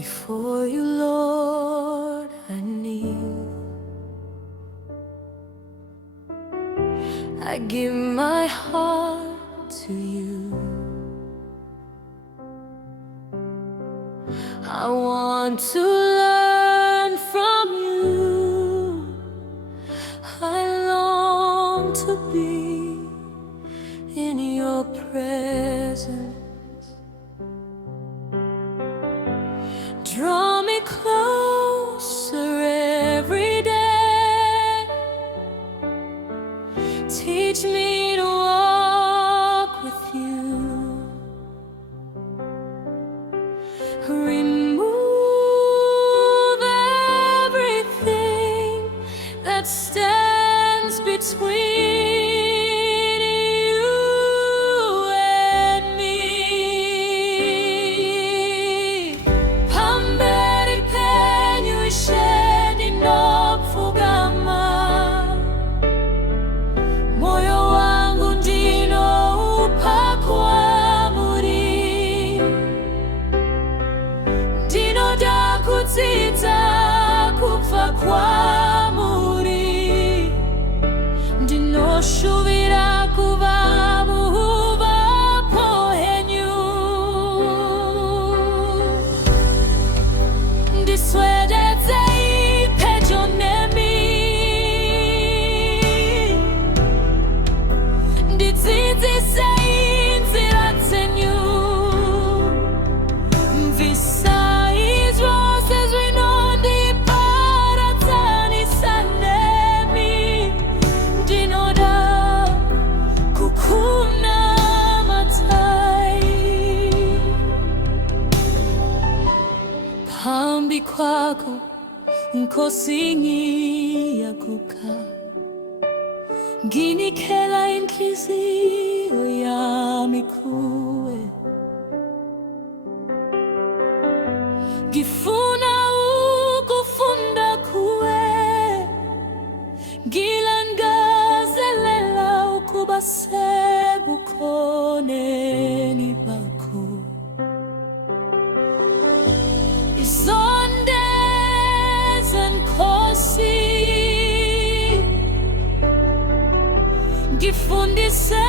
Before you, Lord, I kneel. I give my heart to you. I want to learn from you. I long to be in your presence. Draw me closer every day. Teach me to walk with you. Remove everything that stands between you and me. Pamberi Penyu, Ishe ninofugama. Moyo wangu ndinoupa kwamuri. Ndinoda kudzidza kubva kwamuri. Ndinoshuvira kuva muuvapo henyu. Ndiswededzei pedyo nemi. Ndidzidzisei nzira dzenyu. Mvisai zvose zvinondiparadzanisa nemi. Ndinoda kukunamatai. Phambi kwakho Nkosi ngiyaguqa. Nginikela inhliziyo yami kuwe. Ngifuna ukufunda kuwe. Ngilangazelela ukuba sebukhoneni bakho. Isondeze Nkosi. Ngifundise